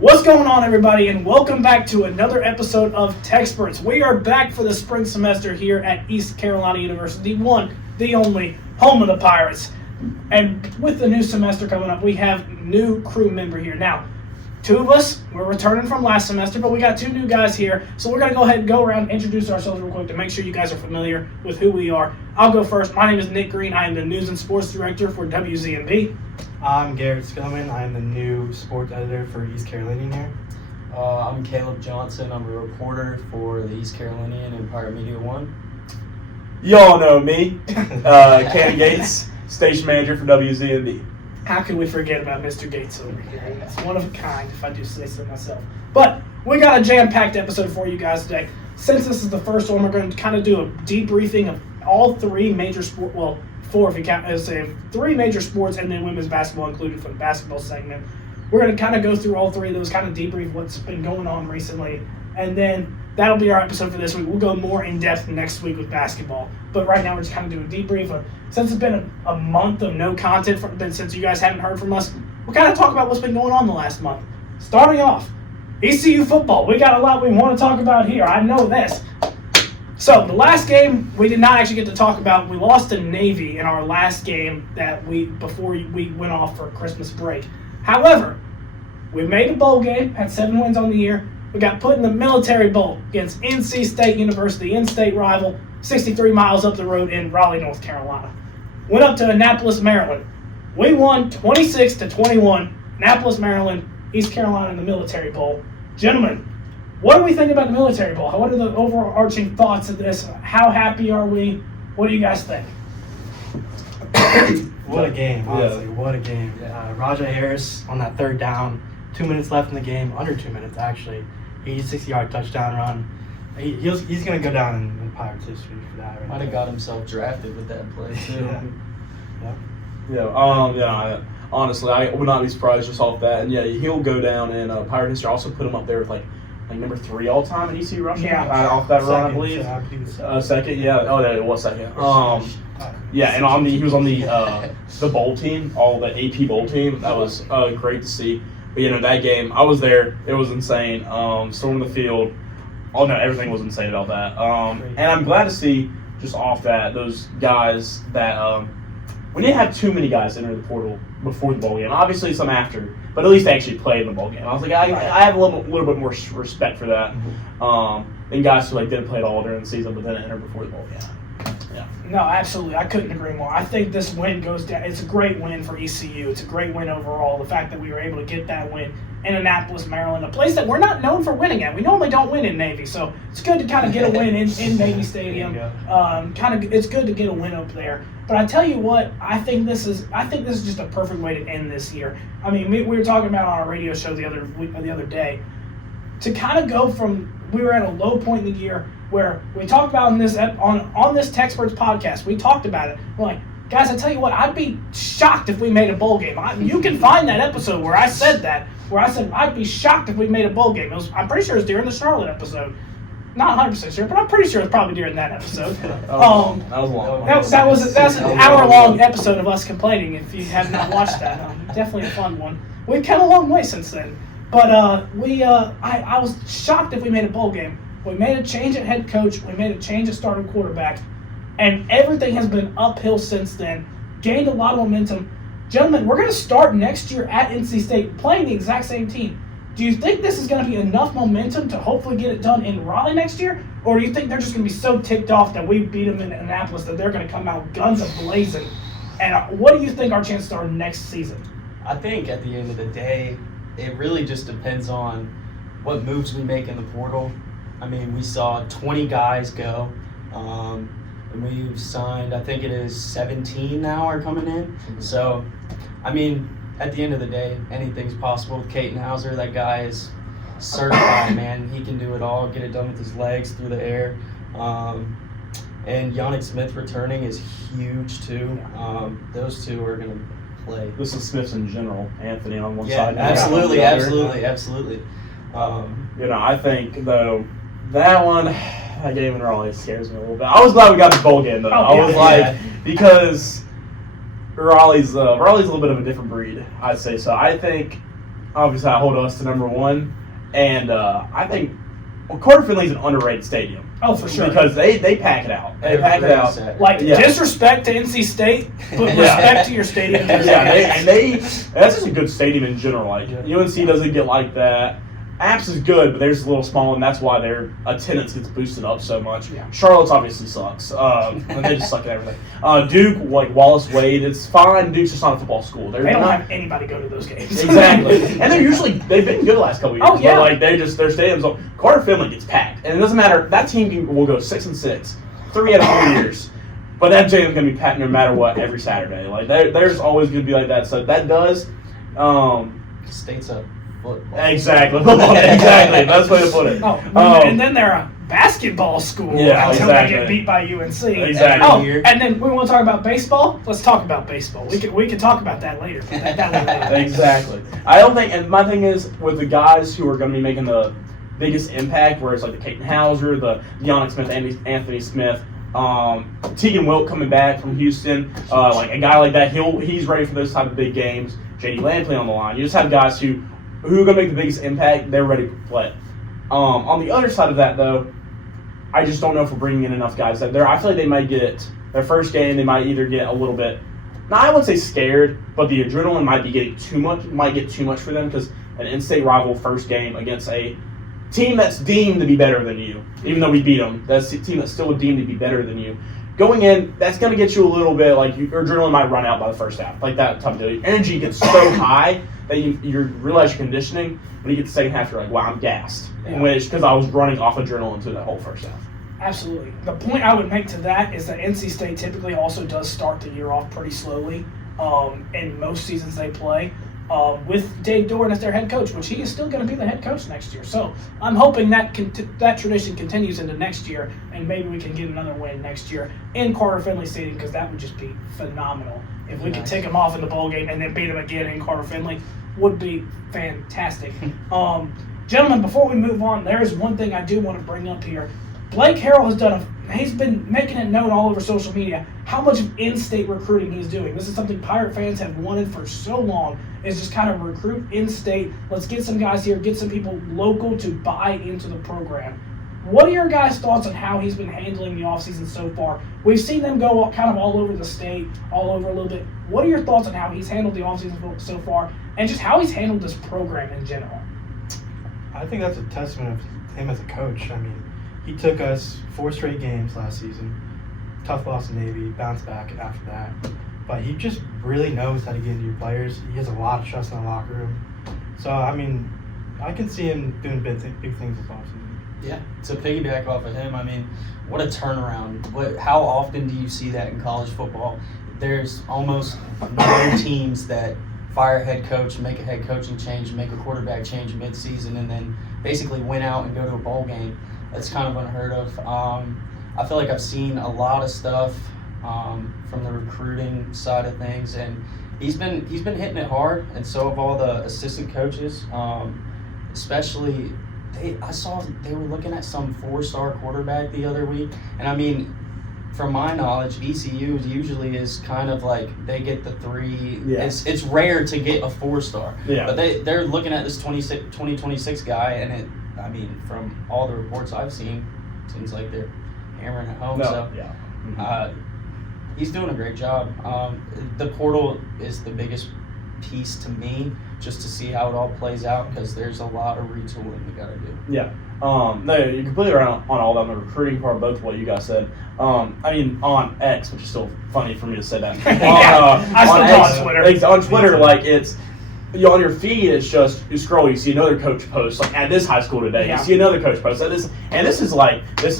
What's going on, everybody, and welcome back to another episode of TECspertZ. We are back for the spring semester here at East Carolina University, one, the only, home of the Pirates. And with the new semester coming up, we have new crew member here. Now, two of us, we're returning from last semester, but we got two new guys here. So we're going to go ahead and go around and introduce ourselves real quick to make sure you guys are familiar with who we are. I'll go first. My name is Nick Green. I am the News and Sports Director for WZMB. I'm Garrett Skillman. I'm the new sports editor for East Carolinian here. I'm Caleb Johnson. I'm a reporter for the East Carolinian and Pirate Media One. Y'all know me, Cannon Gates, station manager for WZMB. How can we forget about Mr. Gates over here? He's one of a kind, if I do say so myself. But we got a jam-packed episode for you guys today. Since this is the first one, we're going to kind of do a debriefing of all three major sports, well, four if you count, as say three major sports and then women's basketball included for the basketball segment. We're going to kind of go through all three of those, kind of debrief what's been going on recently, and then that'll be our episode for this week. We'll go more in depth next week with basketball, but right now we're just kind of doing a debrief. Since it's been a month of no content since you guys haven't heard from us, we'll kind of talk about what's been going on the last month. Starting off, ECU football. We got a lot we want to talk about here. I know this. So the last game we did not actually get to talk about. We lost to Navy in our last game before we went off for Christmas break. However, we made a bowl game, had 7 wins on the year. We got put in the Military Bowl against NC State University, in-state rival, 63 miles up the road in Raleigh, North Carolina. Went up to Annapolis, Maryland. We won 26-21. Annapolis, Maryland, East Carolina in the Military Bowl. Gentlemen, what do we think about the Military Bowl? What are the overarching thoughts of this? How happy are we? What do you guys think? What a game, honestly. Yeah. What a game. Rajah Harris on that third down, 2 minutes left in the game, under 2 minutes actually. 86-yard touchdown run. He's going to go down in Pirates history for that. Might have got himself drafted with that play, too. Honestly, I would not be surprised just off that. And, yeah, he'll go down in Pirate history. I also put him up there with, like number 3 all time in ECU rushing. Off that run, I believe. Second, yeah. Oh, yeah, it was second. Yeah, and he was on the bowl team, all the AP bowl team. That was great to see. But that game, I was there. It was insane. Storming the field. Oh no, everything was insane about that. And I'm glad to see just off that those guys that we didn't have too many guys enter the portal before the bowl game. Obviously some after, but at least they actually played in the bowl game. I was like, I have a little bit more respect for that than guys who didn't play at all during the season, but then entered before the bowl game. Yeah. No, absolutely. I couldn't agree more. I think this win goes down. It's a great win for ECU. It's a great win overall. The fact that we were able to get that win in Annapolis, Maryland, a place that we're not known for winning at. We normally don't win in Navy, so it's good to kind of get a win in Navy Stadium. It's good to get a win up there. But I tell you what, I think this is just a perfect way to end this year. I mean, we were talking about on our radio show the other day to kind of go from we were at a low point in the year where we talked about on this TECspertZ podcast. We talked about it. We're like, guys, I tell you what, I'd be shocked if we made a bowl game. You can find that episode where I said that. Where I said I'd be shocked if we made a bowl game. I'm pretty sure it was during the Charlotte episode. Not 100% sure, but I'm pretty sure it was probably during that episode. That was long. That's an hour-long episode of us complaining. If you have not watched that, definitely a fun one. We've come a long way since then. But I was shocked if we made a bowl game. We made a change at head coach. We made a change at starting quarterback, and everything has been uphill since then. Gained a lot of momentum. Gentlemen, we're going to start next year at NC State playing the exact same team. Do you think this is going to be enough momentum to hopefully get it done in Raleigh next year? Or do you think they're just going to be so ticked off that we beat them in Annapolis that they're going to come out guns a-blazing? And what do you think our chances are next season? I think at the end of the day, it really just depends on what moves we make in the portal. I mean, we saw 20 guys go. And we've signed, I think it is 17 now are coming in. So, I mean, at the end of the day, anything's possible. Caton Hauser, that guy is certified, man. He can do it all, get it done with his legs through the air. And Yannick Smith returning is huge, too. Those two are going to play. This is Smith in general. Anthony on one side. Absolutely. I think, though, that game in Raleigh scares me a little bit. I was glad we got the bowl game, though. Because Raleigh's a little bit of a different breed, I'd say. So I think obviously I hold us to number one, and I think Carter Finley's an underrated stadium. Oh, for sure. Because they pack it out. They pack it out. Like, disrespect to NC State, but respect to your stadium. That's just a good stadium in general. Like, UNC doesn't get like that. Apps is good, but they're just a little small, and that's why their attendance gets boosted up so much. Yeah. Charlotte's obviously sucks, and they just suck at everything. Duke, like Wallace Wade, it's fine. Duke's just not a football school. They don't have anybody go to those games. Exactly, and they've been good the last couple of years. Oh yeah, but like their stadiums. Carter Finley gets packed, and it doesn't matter. That team will go 6-6, 3 out of 4 years. But that stadium's gonna be packed no matter what every Saturday. Like there's always gonna be like that. So that does. State's up. Football. Exactly. Exactly. Best way to put it. And then they're a basketball school until they get beat by UNC. Exactly. And then we want to talk about baseball. Let's talk about baseball. We can talk about that later. Exactly. I don't think. And my thing is with the guys who are going to be making the biggest impact, where it's like the Caden Hauser, the Deonic Smith, Anthony Smith, Tegan Wilt coming back from Houston, like a guy like that. He's ready for those type of big games. JD Lampley on the line. You just have guys who are going to make the biggest impact. They're ready to play. On the other side of that, though, I just don't know if we're bringing in enough guys. I feel like they might get their first game. They might either get a little bit, I wouldn't say scared, but the adrenaline might be getting too much. Might get too much for them because an in-state rival first game against a team that's deemed to be better than you, even though we beat them. That's a team that's still deemed to be better than you. Going in, that's going to get you a little bit like your adrenaline might run out by the first half, like that type of deal. Your energy gets so high that you realize your conditioning. When you get the second half, you're like, wow, I'm gassed. Yeah. Because I was running off adrenaline through that whole first half. Absolutely. The point I would make to that is that NC State typically also does start the year off pretty slowly in most seasons they play. With Dave Doran as their head coach, which he is still going to be the head coach next year. So I'm hoping that that tradition continues into next year, and maybe we can get another win next year in Carter Finley Stadium, because that would just be phenomenal. If we could take them off in the bowl game and then beat them again in Carter Finley, would be fantastic. Gentlemen, before we move on, there's one thing I do want to bring up here. Blake Harrell he's been making it known all over social media how much of in-state recruiting he's doing. This is something Pirate fans have wanted for so long, is just kind of recruit in-state. Let's get some guys here, get some people local to buy into the program. What are your guys' thoughts on how he's been handling the offseason so far? We've seen them go kind of all over the state, all over a little bit. What are your thoughts on how he's handled the offseason so far, and just how he's handled this program in general? I think that's a testament of him as a coach. I mean, he took us 4 straight games last season. Tough loss to Navy, bounced back after that. But he just really knows how to get into your players. He has a lot of trust in the locker room. So, I mean, I can see him doing big things this offseason. Yeah, to piggyback off of him, I mean, what a turnaround. How often do you see that in college football? There's almost no teams that fire a head coach, make a head coaching change, make a quarterback change mid-season, and then basically win out and go to a bowl game. That's kind of unheard of. I feel like I've seen a lot of stuff from the recruiting side of things, and he's been hitting it hard, and so have all the assistant coaches. Especially, I saw they were looking at some 4-star quarterback the other week, and I mean, from my knowledge, ECU usually is kind of like they get the 3. Yeah. It's rare to get a 4-star. Yeah. But they're looking at this 2026 guy, and I mean, from all the reports I've seen, it seems like they're hammering it home. He's doing a great job. The portal is the biggest piece to me, just to see how it all plays out, because there's a lot of retooling we got to do. Yeah. No, you're completely right on all that. On the recruiting part, both of what you guys said. I mean, on X, which is still funny for me to say that. I still go on Twitter. On Twitter, like it's on your feed, it's just you scroll, you see another coach post like at this high school today. Yeah. You see another coach post at this, and this is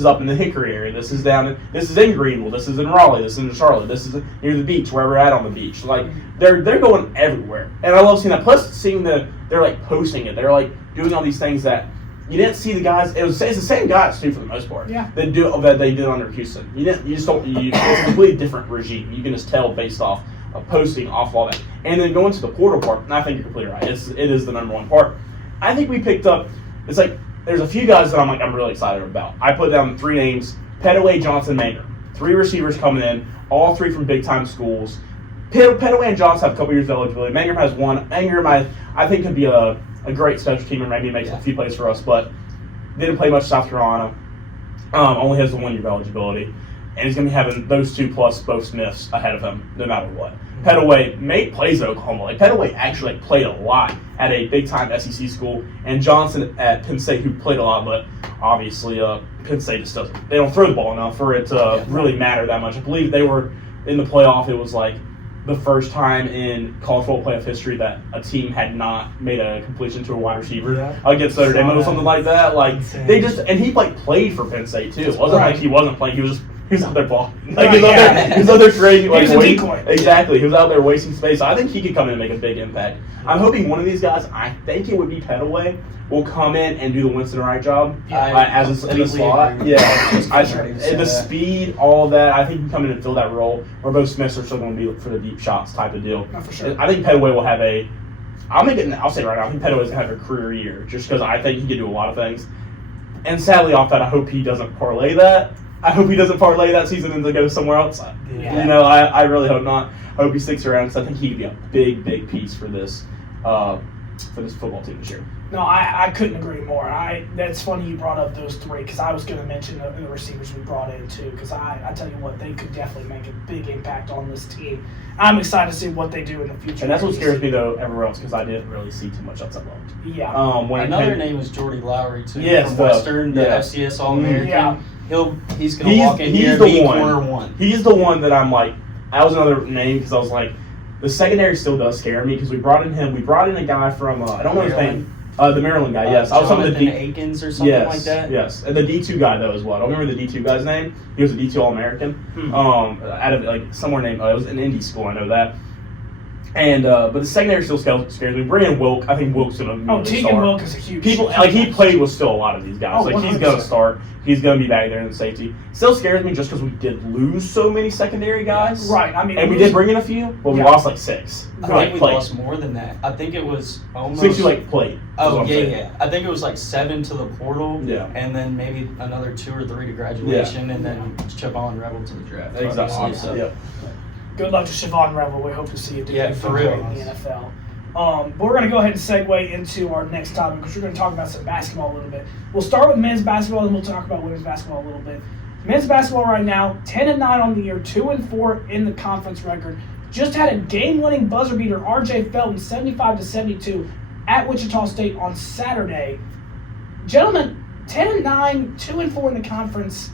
up in the Hickory area. This is this is in Greenville. This is in Raleigh. This is in Charlotte. This is near the beach, where we're at on the beach. Like they're going everywhere, and I love seeing that. Plus, seeing they're like posting it. They're like doing all these things that you didn't see the guys. It's the same guys too for the most part. Yeah. That they did under Houston. It's a completely different regime. You can just tell based off posting off all that. And then going to the portal part, and I think you're completely right. It is the number one part. I think we picked up, it's like, there's a few guys that I'm really excited about. I put down 3 names: Petaway, Johnson, Manger. 3 receivers coming in, all 3 from big-time schools. Pettaway and Johnson have a couple years of eligibility. Mangrum has one. Mangrum, I think, could be a great special teamer, maybe make a few plays for us, but didn't play much South Carolina. Only has the 1 year of eligibility. And he's going to be having those 2 plus both Smiths ahead of him no matter what. Pettaway plays at Oklahoma. Like, Pettaway actually played a lot at a big-time SEC school. And Johnson at Penn State, who played a lot, but obviously Penn State just doesn't. They don't throw the ball enough for it to really matter that much. I believe they were in the playoff. It was like the first time in college football playoff history that a team had not made a completion to a wide receiver against Notre Dame or something like that. Like they just and he played for Penn State too. It wasn't like he wasn't playing. He was out there balling. Like he was out there creating like exactly. He was out there wasting space. I think he could come in and make a big impact. I'm hoping one of these guys. I think it would be Pettaway. Will come in and do the Winston Wright job as in the slot. Yeah, the speed, all of that. I think he can come in and fill that role. Where both Smiths are still going to be for the deep shots type of deal. Not for sure. I think Pettaway will have a. I'll say right now. I think Pettaway's going to have a career year just because I think he can do a lot of things. And sadly, off that, I hope he doesn't parlay that. I hope he doesn't parlay that season and go somewhere else. Yeah. You know, I really hope not. I hope he sticks around because I think he could be a big piece for this football team this year. No, I couldn't agree more. That's funny you brought up those 3 because I was going to mention the receivers we brought in too because I tell you what, they could definitely make a big impact on this team. I'm excited to see what they do in the future. And that's what scares me though everywhere else because I didn't really see too much outside left. Yeah. Another name is Jordy Lowry too. Yes, from Western, the FCS All-American. Yeah. He's going to walk in here and be corner 1. He's the one that I'm like. That was another name because I was like, the secondary still does scare me because we brought in a guy from I don't know his name. The Maryland guy, yes. I was talking Jonathan Akins or something like that? Yes, and the D2 guy, though, as well. I don't remember the D2 guy's name. He was a D2 All-American. Out of, like, somewhere named, it was an indie school, I know that. And, but the secondary still scares me. Bring in Wilk. I think Wilk's going to be Tegan Wilk is a huge he played with still a lot of these guys. He's going to start. He's going to be back there in the safety. Still scares me just because we did lose so many secondary guys. Right. I mean, and we did bring in a few, but we lost like 6. I think we lost more than that. I think it was almost 6 you played. Oh yeah. I think it was like 7 to the portal. Yeah. And then maybe another 2 or 3 to graduation, and then Chavon Rebel to the draft. Exactly. So. Yep. Good luck to Chavon Rebel. We hope to see you do for real in the NFL. But we're going to go ahead and segue into our next topic because we're going to talk about some basketball a little bit. We'll start with men's basketball, and we'll talk about women's basketball a little bit. Men's basketball right now, 10-9 on the year, 2-4 in the conference record. Just had a game-winning buzzer beater, R.J. Felton, 75-72 at Wichita State on Saturday. Gentlemen, 10-9, 2-4 in the conference.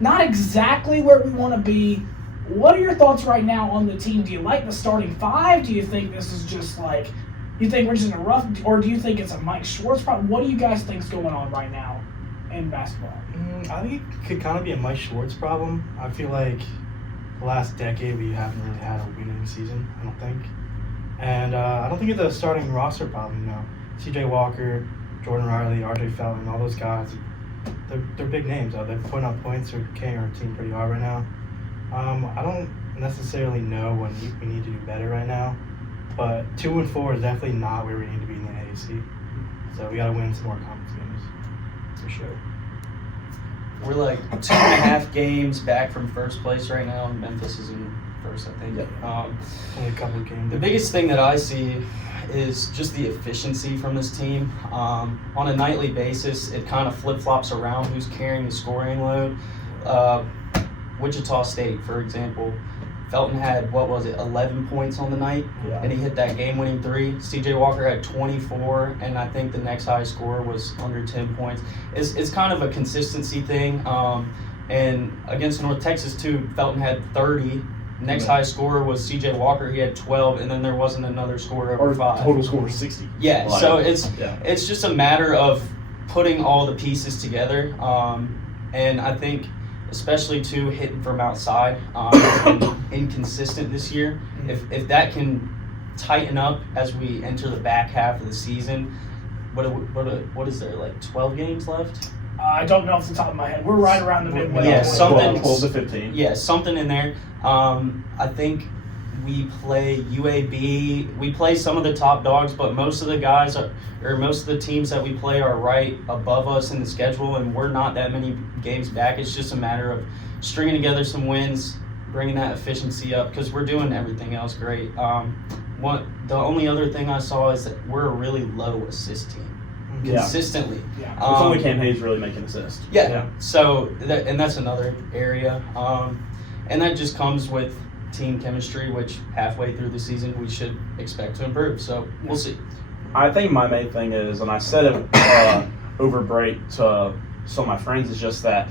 Not exactly where we want to be. What are your thoughts right now on the team? Do you like the starting 5? Do you think this is just like, you think we're just in a rough, or do you think it's a Mike Schwartz problem? What do you guys think is going on right now in basketball? I think it could kind of be a Mike Schwartz problem. I feel like the last decade we haven't really had a winning season, I don't think. And I don't think it's a starting roster problem, you know. C.J. Walker, Jordan Riley, R.J. Felton, all those guys, they're big names. They're putting up points. They're carrying our team pretty hard right now. I don't necessarily know what we need to do better right now, but 2-4 is definitely not where we need to be in the AAC. So we got to win some more conference games, for sure. We're like 2.5 games back from first place right now. Memphis is in first, I think. Only a couple of games. The biggest thing that I see is just the efficiency from this team. On a nightly basis, it kind of flip-flops around who's carrying the scoring load. Wichita State, for example, Felton had, 11 points on the night, and he hit that game-winning 3. C.J. Walker had 24, and I think the next highest score was under 10 points. It's kind of a consistency thing, and against North Texas, too, Felton had 30. Next highest scorer was C.J. Walker. He had 12, and then there wasn't another score over 5. Total score was 60. Yeah, so it's just a matter of putting all the pieces together, and I think – especially too hitting from outside, and inconsistent this year. If that can tighten up as we enter the back half of the season, what is there, like 12 games left? I don't know off the top of my head. We're right around the midway. Yeah, something 12 to 15. Yeah, something in there. I think we play UAB. We play some of the top dogs, but most of the guys most of the teams that we play are right above us in the schedule, and we're not that many games back. It's just a matter of stringing together some wins, bringing that efficiency up because we're doing everything else great. The only other thing I saw is that we're a really low assist team. Consistently. Yeah. It's only Cam Hayes really making assists. Yeah. So that's another area, and that just comes with team chemistry, which halfway through the season we should expect to improve. So we'll see. I think my main thing is, and I said it over break to some of my friends, is just that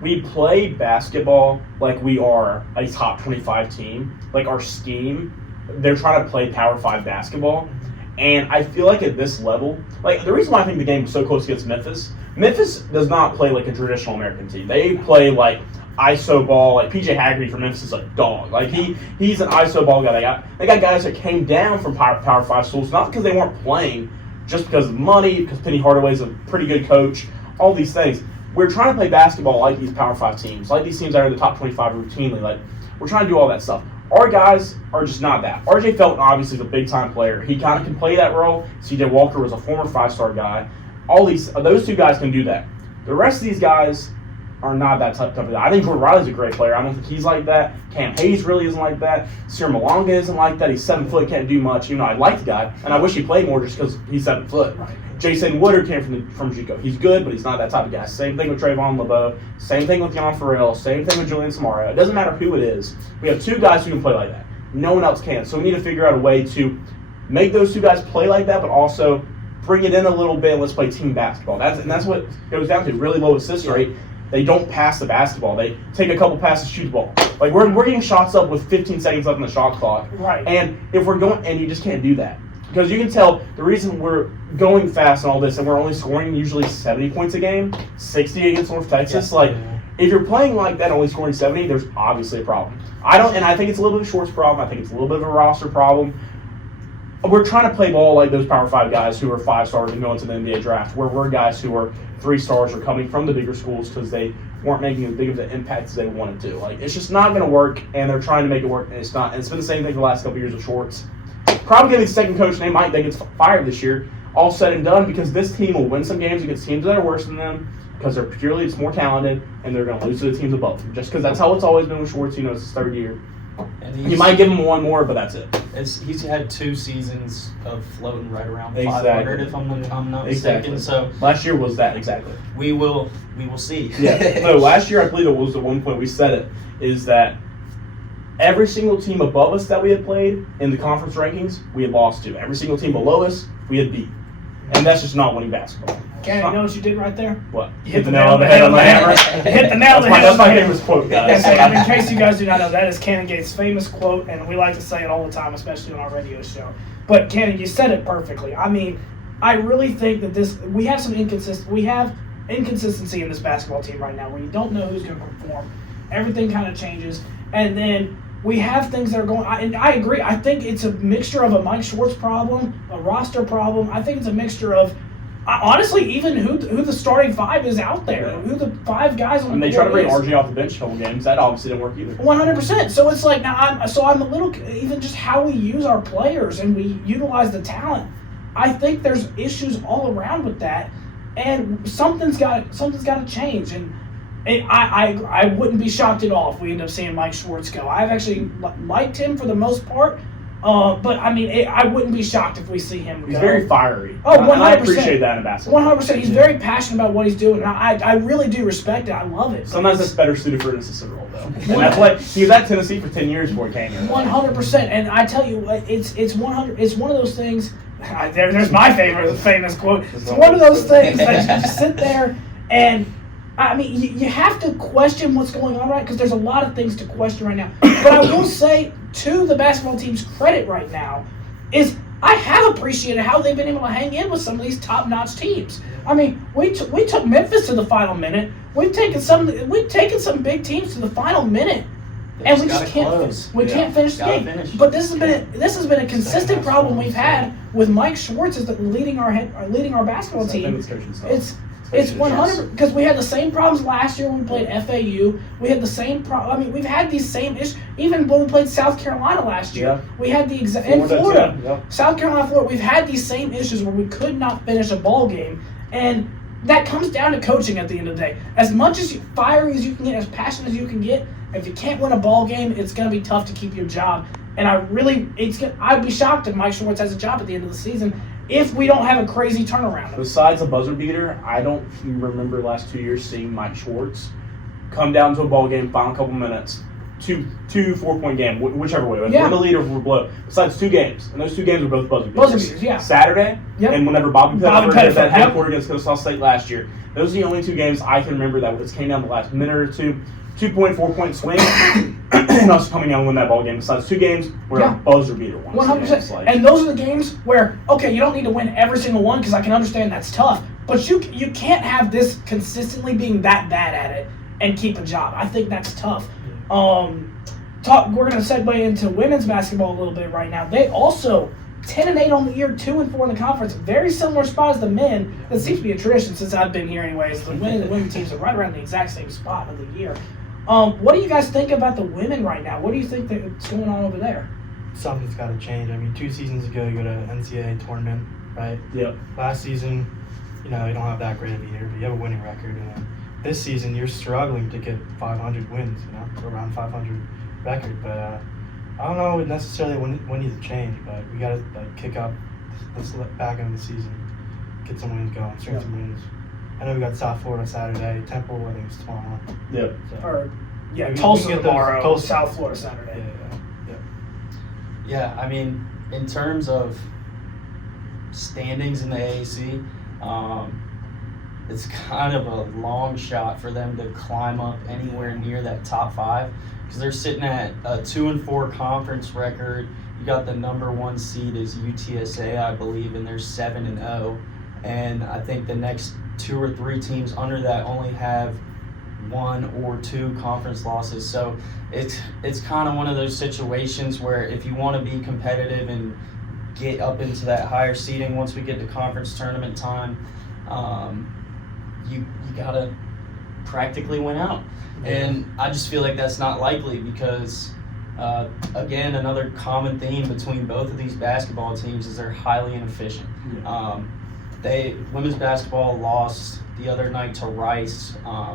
we play basketball like we are a top 25 team. Like our scheme, they're trying to play Power 5 basketball. And I feel like at this level, like the reason why I think the game was so close against Memphis does not play like a traditional American team. They play like ISO ball. Like PJ Haggerty from Memphis is a dog. Like he's an ISO ball guy. They got guys that came down from Power 5 schools, not because they weren't playing, just because of money, because Penny Hardaway's a pretty good coach, all these things. We're trying to play basketball like these Power 5 teams, like these teams that are in the top 25 routinely. Like we're trying to do all that stuff. Our guys are just not that. RJ Felton obviously is a big-time player. He kind of can play that role. CJ Walker was a former 5-star guy. Those two guys can do that. The rest of these guys are not that type of guy. I think Jordan Riley's a great player. I don't think he's like that. Cam Hayes really isn't like that. Sir Malonga isn't like that. He's 7 foot, can't do much. I like the guy, and I wish he played more just because he's 7 foot. Right. Jason Woodard came from JUCO. He's good, but he's not that type of guy. Same thing with Trayvon LeBeau. Same thing with Jan Farrell. Same thing with Julian Samara. It doesn't matter who it is. We have 2 guys who can play like that. No one else can. So we need to figure out a way to make those 2 guys play like that, but also bring it in a little bit and let's play team basketball. That's what it goes down to. Really low assist rate. They don't pass the basketball. They take a couple passes, shoot the ball. Like we're getting shots up with 15 seconds left on the shot clock. Right. And if we're going, and you just can't do that. Because you can tell the reason we're going fast and all this, and we're only scoring usually 70 points a game, 60 against North Texas. If you're playing like that, only scoring 70, there's obviously a problem. I think it's a little bit of a shorts problem. I think it's a little bit of a roster problem. We're trying to play ball like those Power 5 guys who are 5 stars and going to the NBA draft, where we're guys who are 3 stars or coming from the bigger schools because they weren't making as big of an impact as they wanted to. Like it's just not going to work, and they're trying to make it work, and it's not. And it's been the same thing for the last couple of years with Schwartz. Probably going to be the second coach named Mike that gets fired this year, all said and done, because this team will win some games against teams that are worse than them because they're purely just more talented, and they're going to lose to the teams above them. Just because that's how it's always been with Schwartz. It's his 3rd year. And you might give him 1 more, but that's it. He's had 2 seasons of floating right around 500, Exactly. if I'm not Exactly. mistaken. So last year was that exactly. we will see. Yeah. No, last year I believe it was the one point we said it is that every single team above us that we had played in the conference rankings, we had lost to. Every single team below us, we had beat. And that's just not winning basketball. Okay, you know what you did right there? What? You Hit the nail on the head on the hammer? Hit the nail on the head. That's my famous quote, guys. In case you guys do not know, that is Cannon Gates' famous quote, and we like to say it all the time, especially on our radio show. But Cannon, you said it perfectly. I mean, I really think that we have inconsistency in this basketball team right now, where you don't know who's going to perform. Everything kind of changes, and then we have things that are going. And I agree. I think it's a mixture of a Mike Schwartz problem, a roster problem. I think it's a mixture of. Honestly, even who the starting 5 is out there, who the 5 guys on the board is. And they try to bring RJ off the bench a couple games. That obviously didn't work either. 100%. So it's like now I'm a little, even just how we use our players and we utilize the talent. I think there's issues all around with that, and something's got to change. And I wouldn't be shocked at all if we end up seeing Mike Schwartz go. I've actually liked him for the most part. But I mean, I wouldn't be shocked if we see him go. He's very fiery. Oh, 100%. I appreciate that in basketball. 100%. He's very passionate about what he's doing. And I really do respect it. I love it. Sometimes that's better suited for an assistant role, though. And that's like he was at Tennessee for 10 years before he came here. 100%. And I tell you, it's 100. It's one of those things. There's my famous quote. It's one of those things that you just sit there and. I mean, you have to question what's going on, right? Because there's a lot of things to question right now. But I will say, to the basketball team's credit right now, is I have appreciated how they've been able to hang in with some of these top-notch teams. I mean, we took Memphis to the final minute. We've taken some big teams to the final minute, and we just can't. We can't finish the game. But this has been a consistent problem we've had with Mike Schwartz as leading our basketball team. It's 100 because we had the same problems last year when we played FAU. We had the same problem. I mean, we've had these same issues. Even when we played South Carolina last year, we had the exact in Florida. South Carolina, Florida, we've had these same issues where we could not finish a ball game, and that comes down to coaching at the end of the day. As much as fiery as you can get, as passionate as you can get, If you can't win a ball game, it's going to be tough to keep your job. And I'd be shocked if Mike Schwartz has a job at the end of the season if we don't have a crazy turnaround. Besides a buzzer beater, I don't remember the last 2 years seeing Mike Schwartz come down to a ball game, final couple minutes, two 4-point game, whichever way, whether we're the lead or we're below. Besides 2 games, and those 2 games were both buzzer beaters. Buzzer beaters, yeah. Saturday, and whenever Bobby Pettiford did that half court against Coastal State last year. Those are the only 2 games I can remember that just came down the last minute or two. 2-point, 4-point swing, and us coming down and win that ball game. Besides 2 games where a buzzer beater won. 100%. And those are the games where, okay, you don't need to win every single one because I can understand that's tough, but you can't have this consistently being that bad at it and keep a job. I think that's tough. We're going to segue into women's basketball a little bit right now. They also 10-8 on the year, 2-4 in the conference. Very similar spot as the men. That seems to be a tradition since I've been here anyways. The men and the women teams are right around the exact same spot of the year. What do you guys think about the women right now? What do you think that's going on over there? Something's got to change. I mean, 2 seasons ago, you go to NCAA tournament, right? Yep. Last season, you don't have that great of a year, but you have a winning record. And then this season, you're struggling to get 500 wins, around 500 record. But I don't know necessarily when needs to change, but we got to kick up this back end of the season, get some wins going, string some wins. I know we got South Florida Saturday, Temple, I think it's tomorrow. Yep. So, Tulsa tomorrow, South Florida Saturday. Yeah, I mean, in terms of standings in the AAC, it's kind of a long shot for them to climb up anywhere near that top 5 because they're sitting at a 2-4 conference record. You got the number 1 seed is UTSA, I believe, and they're 7-0. And I think the next 2 or 3 teams under that only have 1 or 2 conference losses. So it's kind of one of those situations where if you want to be competitive and get up into that higher seeding once we get to conference tournament time, you gotta practically win out. And I just feel like that's not likely because again, another common theme between both of these basketball teams is they're highly inefficient. Women's basketball lost the other night to Rice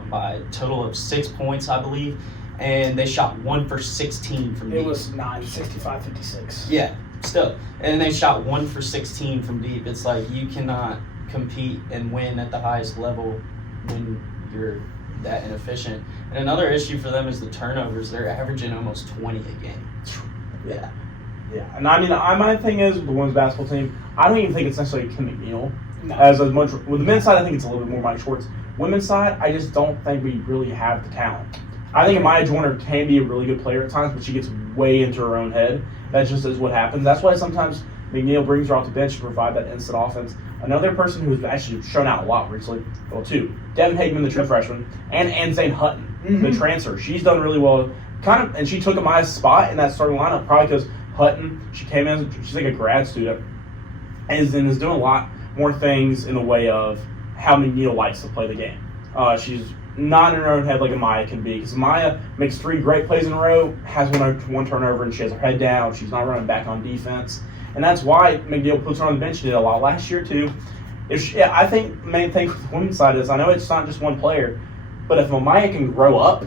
by a total of 6 points, I believe, and they shot 1 for 16 from deep. It was 65-56. Yeah, still. And they shot 1 for 16 from deep. It's like you cannot compete and win at the highest level when you're that inefficient. And another issue for them is the turnovers. They're averaging almost 20 a game. Yeah. And I mean, my thing is with the women's basketball team, I don't even think it's necessarily Kim McNeil. No. As much with the men's side, I think it's a little bit more Mike Schwartz. Women's side, I just don't think we really have the talent. I think Maya Joyner can be a really good player at times, but she gets way into her own head. That just is what happens. That's why sometimes McNeil brings her off the bench to provide that instant offense. Another person who has actually shown out a lot recently, well, 2, Devin Hageman, the true freshman, and Zane Hutton, the transfer. She's done really well, and she took Amaya's spot in that starting lineup probably because Hutton, she came in, she's like a grad student, and is doing a lot more things in the way of how McNeil likes to play the game. She's not in her own head like Amaya can be, because Amaya makes 3 great plays in a row, has one turnover, and she has her head down. She's not running back on defense. And that's why McNeil puts her on the bench. She did a lot last year, too. I think the main thing with the women's side is I know it's not just one player, but if Amaya can grow up,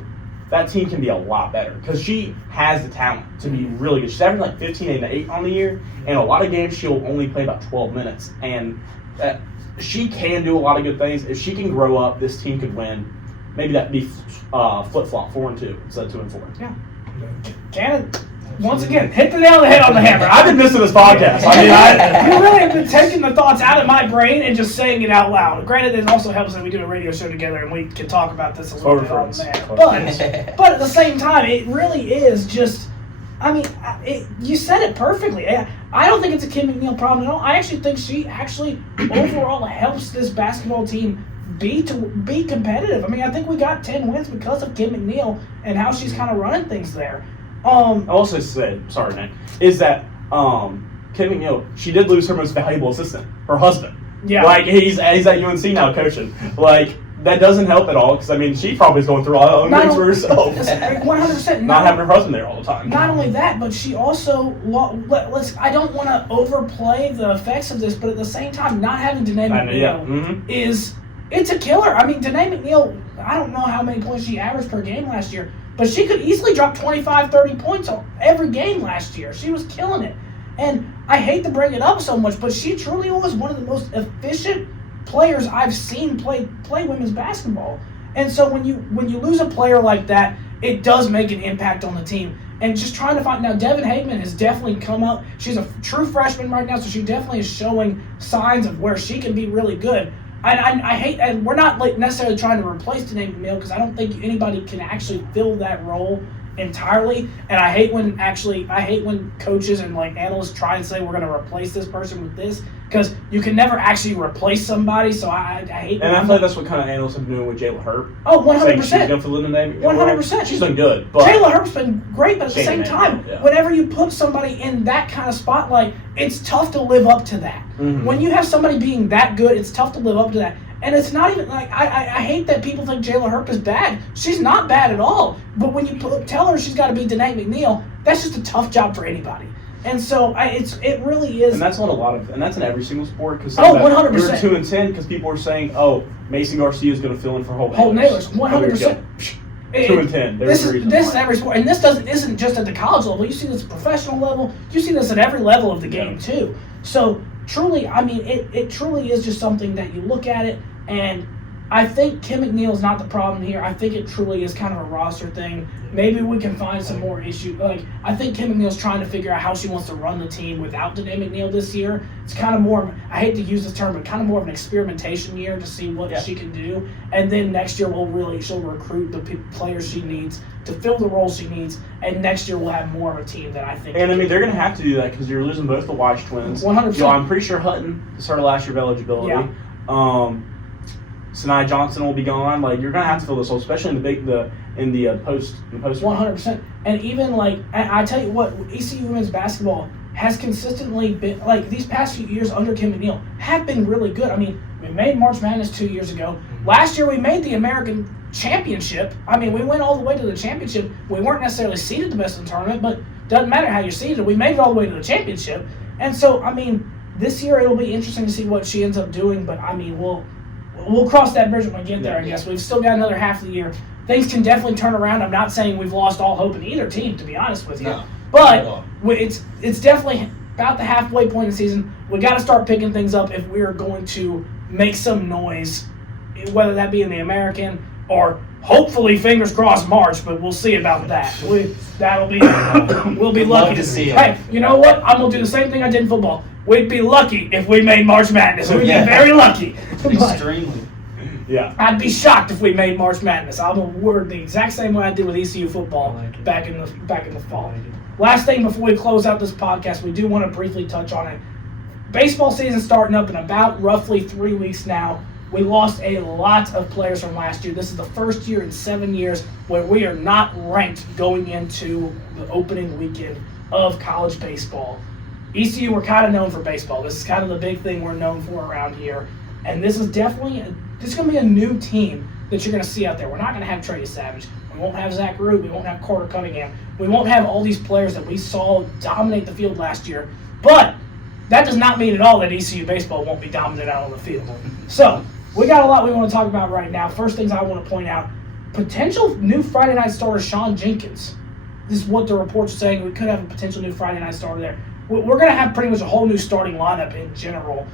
that team can be a lot better because she has the talent to be really good. She's averaging like 15 and 8 on the year, and a lot of games she'll only play about 12 minutes. And she can do a lot of good things. If she can grow up, this team could win. Maybe that'd be flip-flop 4-2 instead of 2-4. Yeah. Cannon, once again, hit the nail on the head on the hammer. I've been missing this podcast. You really have been taking the thoughts out of my brain and just saying it out loud. Granted, it also helps that we do a radio show together and we can talk about this a little bit on there. But at the same time, it really is just, I mean, you said it perfectly. I don't think it's a Kim McNeil problem at all. I actually think she overall helps this basketball team be competitive. I mean, I think we got 10 wins because of Kim McNeil and how she's kind of running things there. I also said, sorry, man, is that Kim McNeil, she did lose her most valuable assistant, her husband. Yeah. Like, he's at UNC now coaching. Like, that doesn't help at all because, I mean, she probably is going through all her own things for herself. 100%. Not having her husband there all the time. Not only that, but she also, I don't want to overplay the effects of this, but at the same time, not having Danae McNeil it's a killer. I mean, Danae McNeil, I don't know how many points she averaged per game last year, but she could easily drop 25, 30 points on every game last year. She was killing it. And I hate to bring it up so much, but she truly was one of the most efficient players I've seen play women's basketball. And so when you lose a player like that, it does make an impact on the team. And just trying to find now, Devin Hageman has definitely come up. She's a true freshman right now, so she definitely is showing signs of where she can be really good. I hate, and we're not like necessarily trying to replace Danae McNeil because I don't think anybody can actually fill that role entirely. And I hate when coaches and like analysts try and say we're going to replace this person with this, because you can never actually replace somebody. So I hate. And I feel like that's what kind of analysts have been doing with Jayla Herb. Oh, 100%. She's going to fill in the name. 100%. She's done good. But Jayla Herb's been great, but at the same time, yeah. whenever you put somebody in that kind of spotlight, it's tough to live up to that. Mm-hmm. When you have somebody being that good, it's tough to live up to that. And it's not even like I hate that people think Jayla Herb is bad. She's not bad at all. But when you tell her she's got to be Danae McNeil, that's just a tough job for anybody. And so it really is. And that's on and that's in every single sport. Because 100%. We were 2-10 because people were saying, oh, Mason Garcia is going to fill in for Holt Nailers. 100%. 2-10. This is every sport, and this isn't just at the college level. You see this at the professional level. You see this at every level of the game too. So truly, I mean, it truly is just something that you look at it, and I think Kim McNeil is not the problem here. I think it truly is kind of a roster thing. Maybe we can find some more issues. Like, I think Kim McNeil's trying to figure out how she wants to run the team without Danae McNeil this year. It's kind of more, I hate to use this term, but kind of more of an experimentation year to see what she can do. And then next year she'll recruit the players she needs to fill the roles she needs. And next year we'll have more of a team that I think. And I mean, they're going to have to do that because you're losing both the Weiss twins. 100%. I'm pretty sure Hutton started last year of eligibility. Yeah. Sanaya Johnson will be gone. Like, you're gonna have to fill this hole, especially in the post. 100%. And even like I tell you what, ECU women's basketball has consistently been like these past few years under Kim McNeil have been really good. I mean, we made March Madness 2 years ago. Last year we made the American Championship. I mean, we went all the way to the championship. We weren't necessarily seeded the best in the tournament, but doesn't matter how you're seeded. We made it all the way to the championship. And so, I mean, this year it'll be interesting to see what she ends up doing. But I mean, We'll cross that bridge when we get there, I guess. We've still got another half of the year. Things can definitely turn around. I'm not saying we've lost all hope in either team, to be honest with you. No, but it's definitely about the halfway point of the season. We got to start picking things up if we are going to make some noise, whether that be in the American or hopefully, fingers crossed, March, but we'll see about that. We'll be lucky to see it. Hey, you know what? I'm going to do the same thing I did in football. We'd be lucky if we made March Madness. We'd be very lucky. Extremely. Yeah. I'd be shocked if we made March Madness. I'm going to word the exact same way I did with ECU football back in the fall. Last thing before we close out this podcast, we do want to briefly touch on it. Baseball season starting up in about roughly 3 weeks now. We lost a lot of players from last year. This is the first year in 7 years where we are not ranked going into the opening weekend of college baseball. ECU, we're kind of known for baseball. This is kind of the big thing we're known for around here. And this is definitely this is going to be a new team that you're going to see out there. We're not going to have Trey Savage. We won't have Zach Root. We won't have Carter Cunningham. We won't have all these players that we saw dominate the field last year. But that does not mean at all that ECU baseball won't be dominant out on the field. So we got a lot we want to talk about right now. First things I want to point out, potential new Friday night starter Sean Jenkins. This is what the reports are saying. We could have a potential new Friday night starter there. We're going to have pretty much a whole new starting lineup in general,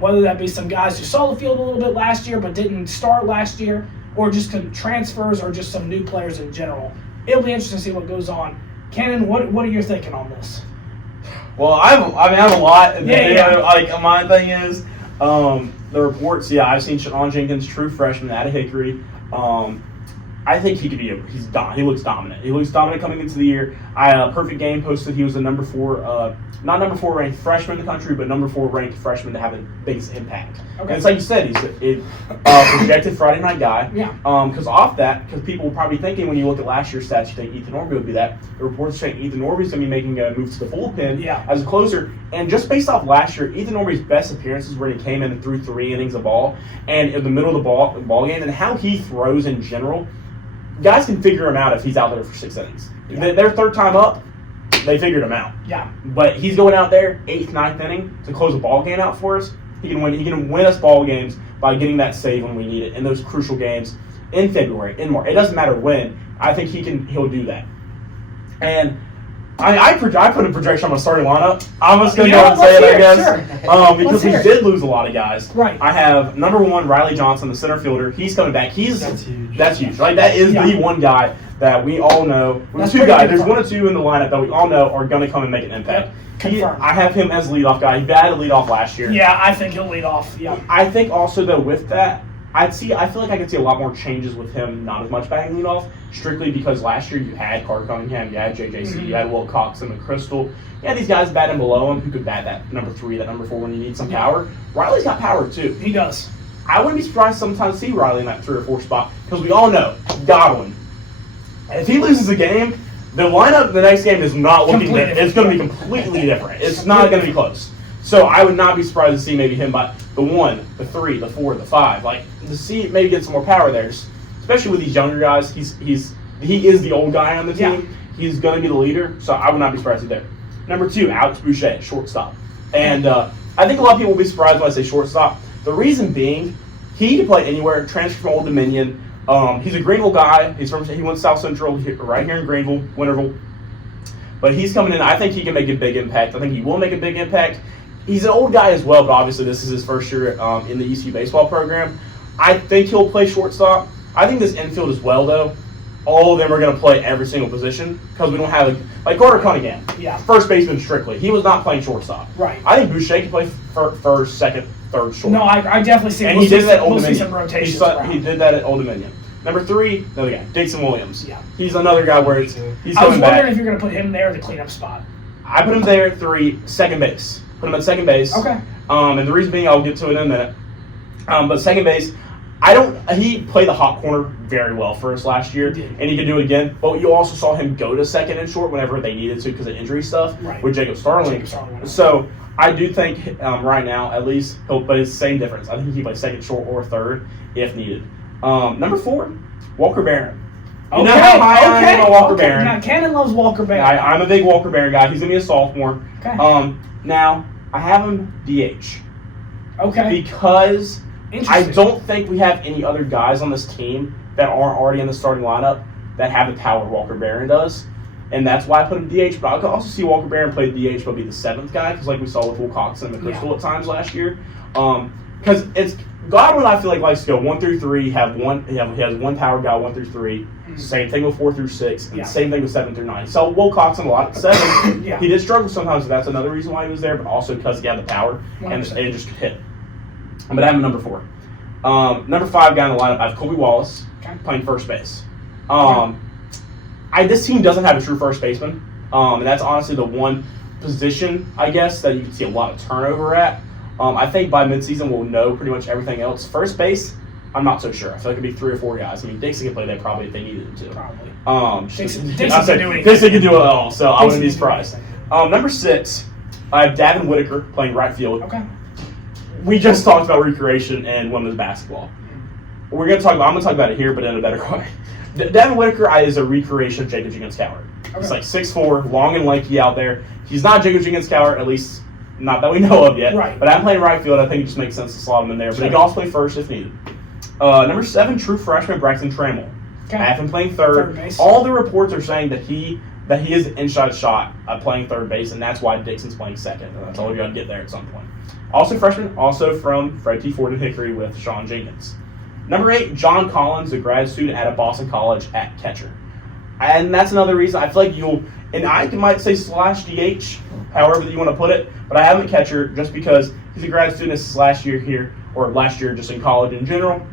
whether that be some guys who saw the field a little bit last year but didn't start last year, or just transfers, or just some new players in general. It'll be interesting to see what goes on. Cannon, what are you thinking on this? Well, I have a lot. Yeah. Like, my thing is, the reports, I've seen Sean Jenkins, true freshman out of Hickory. I think he could be he looks dominant. He looks dominant coming into the year. Perfect Game posted he was the number 4 ranked freshman in the country, but number 4 ranked freshman to have the biggest impact. Okay. And it's like you said, he's a projected Friday night guy. Yeah. Because people were probably thinking when you look at last year's stats, you think Ethan Norby would be that. The reports are saying Ethan Norby's going to be making a move to the bullpen as a closer. And just based off last year, Ethan Norby's best appearances where he came in and threw 3 innings of ball, and in the middle of the ball game, and how he throws in general, guys can figure him out if he's out there for 6 innings. Yeah. Their third time up, they figured him out. Yeah. But he's going out there 8th, 9th inning to close a ball game out for us. He can win us ball games by getting that save when we need it in those crucial games. in February, in March. It doesn't matter when. I think he'll do that. And I put a projection on my starting lineup. I'm just going to go and say it, I guess. Sure. Because we did lose a lot of guys. Right. I have number 1, Riley Johnson, the center fielder. He's coming back. That's huge. That's huge. Right? That is the one guy that we all know. That's Two guys. There's confirmed. 1 or 2 in the lineup that we all know are going to come and make an impact. Confirmed. I have him as leadoff guy. He batted leadoff last year. Yeah, I think he'll lead off. Yeah. I think also, though, with that, I feel like I could see a lot more changes with him, not as much batting leadoff, strictly because last year you had Carter Cunningham, you had JJC, you had Will Coxon and Crystal. You had these guys batting below him who could bat that number 3, that number 4 when you need some power. Riley's got power, too. He does. I wouldn't be surprised sometimes to see Riley in that 3 or 4 spot because we all know Godwin. If he loses a game, the lineup the next game is not looking different. It's going to be completely different. It's not going to be close. So I would not be surprised to see maybe him by the 1, the 3, the 4, the 5. Like to see maybe get some more power there, especially with these younger guys. He is the old guy on the team. Yeah. He's going to be the leader. So I would not be surprised there. Number 2, Alex Boucher, shortstop. And I think a lot of people will be surprised when I say shortstop. The reason being, he can play anywhere. Transferred from Old Dominion. He's a Greenville guy. He went to South Central, right here in Greenville, Winterville. But he's coming in. I think he can make a big impact. I think he will make a big impact. He's an old guy as well, but obviously this is his first year in the ECU baseball program. I think he'll play shortstop. I think this infield as well, though. All of them are going to play every single position because we don't have like Carter Cunningham. Yeah. First baseman strictly. He was not playing shortstop. Right. I think Boucher can play first, second, third, short. No, I definitely see. And he did that at Old we'll see Dominion. some rotations. He did that at Old Dominion. Number 3, another guy, Dixon Williams. Yeah. He's another guy where he's I was coming wondering back. if you're going to put him there at the cleanup spot. I put him there at 3, second base. Put him at second base. Okay. And the reason being, I'll get to it in a minute. But second base, he played the hot corner very well for us last year, and he could do it again. But you also saw him go to second and short whenever they needed to because of injury stuff with Jacob Starling. So I do think right now, at least, but it's the same difference. I think he plays second, short, or third if needed. Number 4, Walker Barron. You know how high I am on Walker Barron. Now, Cannon loves Walker Barron. I'm a big Walker Barron guy. He's going to be a sophomore. Okay. Now, I have him DH. Okay. Because I Interesting. don't think we have any other guys on this team that aren't already in the starting lineup that have the power Walker Barron does. And that's why I put him DH. But I could also see Walker Barron play DH but be the 7th guy because like we saw with Will Coxon and McChrystal at times last year. Because it's Godwin, I feel like likes to go 1 through 3, he has one power guy 1 through 3. Same thing with 4 through 6, and same thing with 7 through 9. So Will Coxon a lot at 7. Yeah. He did struggle sometimes, and that's another reason why he was there, but also because he had the power 100%. and it just could hit. But I have him number 4. Number 5 guy in the lineup, I have Colby Wallace playing first base. This team doesn't have a true first baseman, and that's honestly the one position, I guess, that you can see a lot of turnover at. I think by midseason we'll know pretty much everything else. First base, I'm not so sure. I feel like it'd be 3 or 4 guys. I mean, Dixon could play there probably if they needed him to. Probably. Dixon can do anything. Dixon can do it all, so I wouldn't be surprised. Number 6, I have Davin Whitaker playing right field. Okay. We just talked about recreation and women's basketball. I'm going to talk about it here, but in a better way. Davin Whitaker is a recreation of Jacob Jenkins-Cowart. Okay. He's like 6'4", long and lanky out there. He's not Jacob Jenkins-Cowart, at least not that we know of yet. Right. But I'm playing right field. I think it just makes sense to slot him in there. But he can also play first if needed. Number 7, true freshman Braxton Trammell. Okay. I have him playing third. Base. All the reports are saying that he is an inside shot playing third base, and that's why Dixon's playing second. And I told you I'd get there at some point. Also freshman, also from Fred T. Ford and Hickory with Sean Jenkins. Number 8, John Collins, a grad student at Boston College at catcher. And that's another reason I feel like and I might say /DH, however that you want to put it, but I have him at catcher just because he's a grad student. This is last year here, or last year just in college in general.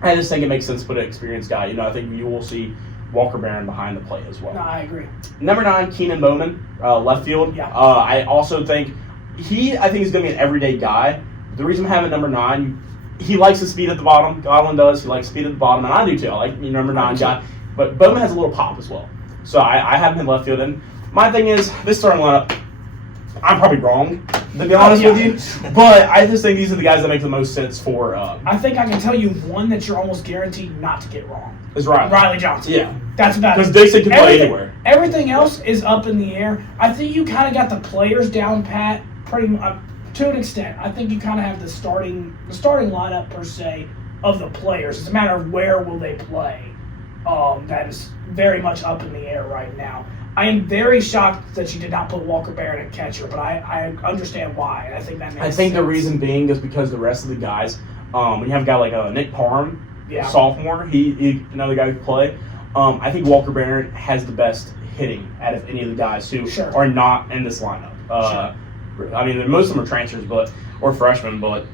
I just think it makes sense to put an experienced guy. I think you will see Walker Barron behind the plate as well. No, I agree. Number 9, Keenan Bowman, left field. Yeah. I also think he's going to be an everyday guy. The reason I'm having number 9, he likes the speed at the bottom. Godwin does. He likes speed at the bottom, and I do too. I like number 9 guy. But Bowman has a little pop as well. So I have him in left field. And my thing is, this starting lineup, I'm probably wrong, to be honest with you. But I just think these are the guys that make the most sense for. I think I can tell you one that you're almost guaranteed not to get wrong. Is Riley Johnson. Yeah. That's about it. Because Dixon can play anywhere. Everything else is up in the air. I think you kind of got the players down pat pretty much to an extent. I think you kind of have the starting lineup per se of the players. It's a matter of where will they play. That is very much up in the air right now. I am very shocked that you did not put Walker Barrett at catcher, but I understand why. And I think that makes sense. I think the reason being is because the rest of the guys, when you have a guy like Nick Parham, sophomore, he another guy who could play. I think Walker Barrett has the best hitting out of any of the guys who are not in this lineup. I mean, most of them are transfers, or freshmen, but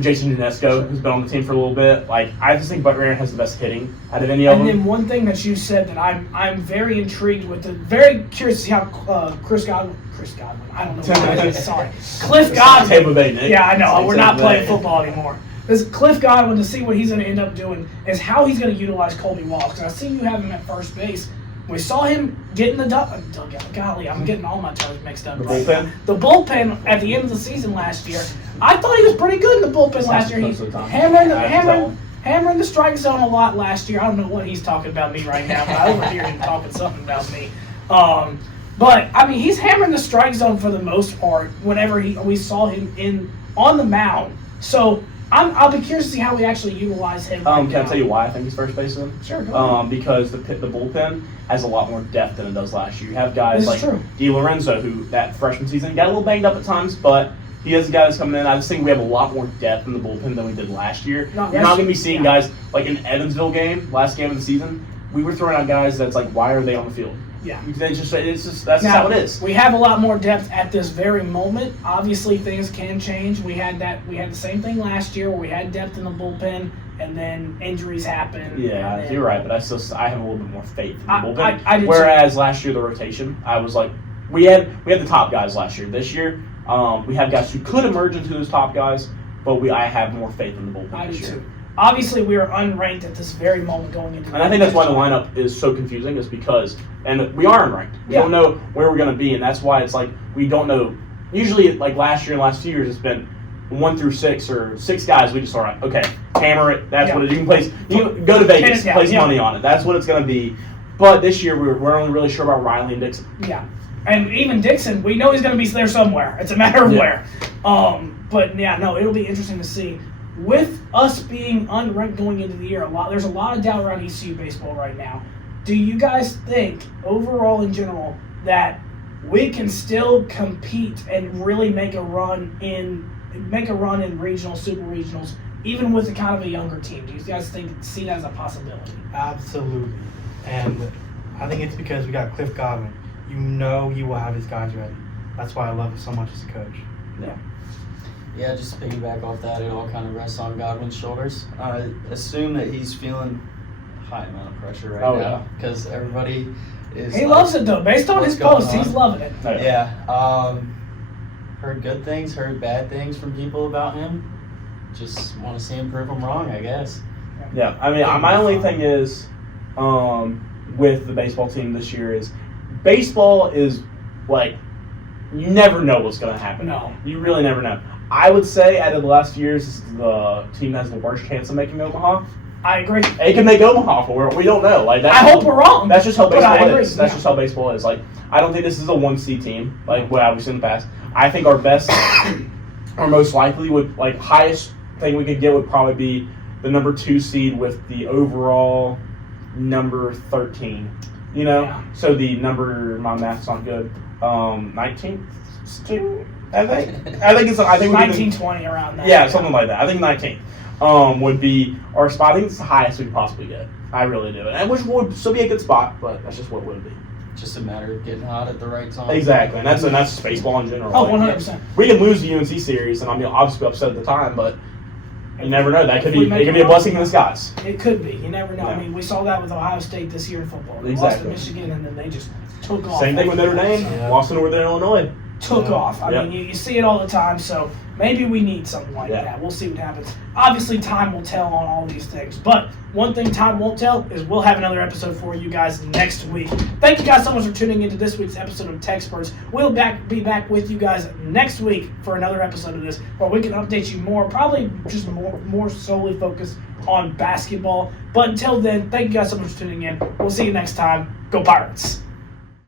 Jason Unesco, who's been on the team for a little bit, I just think Barrett has the best hitting out of any of them. And then one thing that you said that I'm very intrigued with, very curious to see how Chris Godwin, I don't know what it is, sorry, Cliff Godwin. Tampa Bay, Nick. Yeah, I know, we're not playing football anymore. This Cliff Godwin, to see what he's going to end up doing is how he's going to utilize Colby Wall. Because I see you have him at first base. We saw him getting the dugout. Golly, I'm getting all my terms mixed up. The bullpen? The bullpen at the end of the season last year. I thought he was pretty good in the bullpen last year. He's hammering the strike zone a lot last year. I don't know what he's talking about me right now, but I overhear him talking something about me. But, I mean, he's hammering the strike zone for the most part whenever we saw him on the mound. So I'll be curious to see how we actually utilize him. Can I tell you why I think he's first baseman? Sure, go ahead. Because the bullpen has a lot more depth than it does last year. You have guys like true. DiLorenzo, who that freshman season got a little banged up at times, but he has guys coming in. I just think we have a lot more depth in the bullpen than we did last year. You're not going to be seeing guys like in Evansville game, last game of the season. We were throwing out guys that's like, why are they on the field? Yeah. It's just that's how it is. We have a lot more depth at this very moment. Obviously, things can change. We had the same thing last year where we had depth in the bullpen, and then injuries happen. Yeah, you're right, but I have a little bit more faith in the bullpen. I Whereas last year the rotation, I was like, we had the top guys last year. This year, we have guys who could emerge into those top guys, but I have more faith in the bullpen this year. Too. Obviously, we are unranked at this very moment going into. And I think that's why the lineup is so confusing, is because, and we are unranked. We don't know where we're going to be, and that's why it's like we don't know. Usually, like last year and last 2 years, it's been 1 through 6 or 6 guys. We just all right, okay, hammer it. That's what it is. You can go to Vegas, place money on it. That's what it's going to be. But this year, we're only really sure about Riley and Dixon. Yeah, and even Dixon, we know he's going to be there somewhere. It's a matter of where. But yeah, no, it'll be interesting to see. With us being unranked going into the year, there's a lot of doubt around ECU baseball right now. Do you guys think, overall in general, that we can still compete and really make a run in regionals, super regionals, even with a kind of a younger team? Do you guys see that as a possibility? Absolutely. And I think it's because we got Cliff Godwin. You know he will have his guys ready. That's why I love him so much as a coach. Yeah. Yeah, just to piggyback off that, it all kind of rests on Godwin's shoulders. I assume that he's feeling a high amount of pressure right now because everybody is. He loves it though. Based on his posts, he's loving it. Yeah. Heard good things, heard bad things from people about him. Just want to see him prove them wrong, I guess. Yeah, I mean, my only thing is with the baseball team this year is baseball is like you never know what's going to happen. No. You really never know. I would say out of the last few years, this is the team that has the worst chance of making Omaha. I agree. They can make Omaha, but we don't know. Like I hope we're wrong. That's just how baseball is. That's just how baseball is. Like I don't think this is a 1C team like what we've seen in the past. I think our best, or most likely, highest thing we could get would probably be the number 2 seed with the overall number 13. You know, so the number, my math's not good. 19th. I think it's 1920 around that. Yeah, something like that. I think 19th would be our spot. I think it's the highest we could possibly get. I really do, and which would still be a good spot, but that's just what it would be. Just a matter of getting hot at the right time. Exactly, and that's baseball in general. Oh, 100%. We can lose the UNC series, and I'm obviously upset at the time, but you never know. It could be a blessing in disguise. It could be. You never know. Yeah. I mean, we saw that with Ohio State this year in football. They Exactly. lost to Michigan, and then they just took off. Same thing with Notre Dame. Lost to Northern Illinois. Took off. I mean, you see it all the time, so maybe we need something like that. We'll see what happens. Obviously, time will tell on all these things, but one thing time won't tell is we'll have another episode for you guys next week. Thank you guys so much for tuning into this week's episode of TECspertZ. We'll be back with you guys next week for another episode of this, where we can update you more, probably just more solely focused on basketball. But until then, thank you guys so much for tuning in. We'll see you next time. Go Pirates!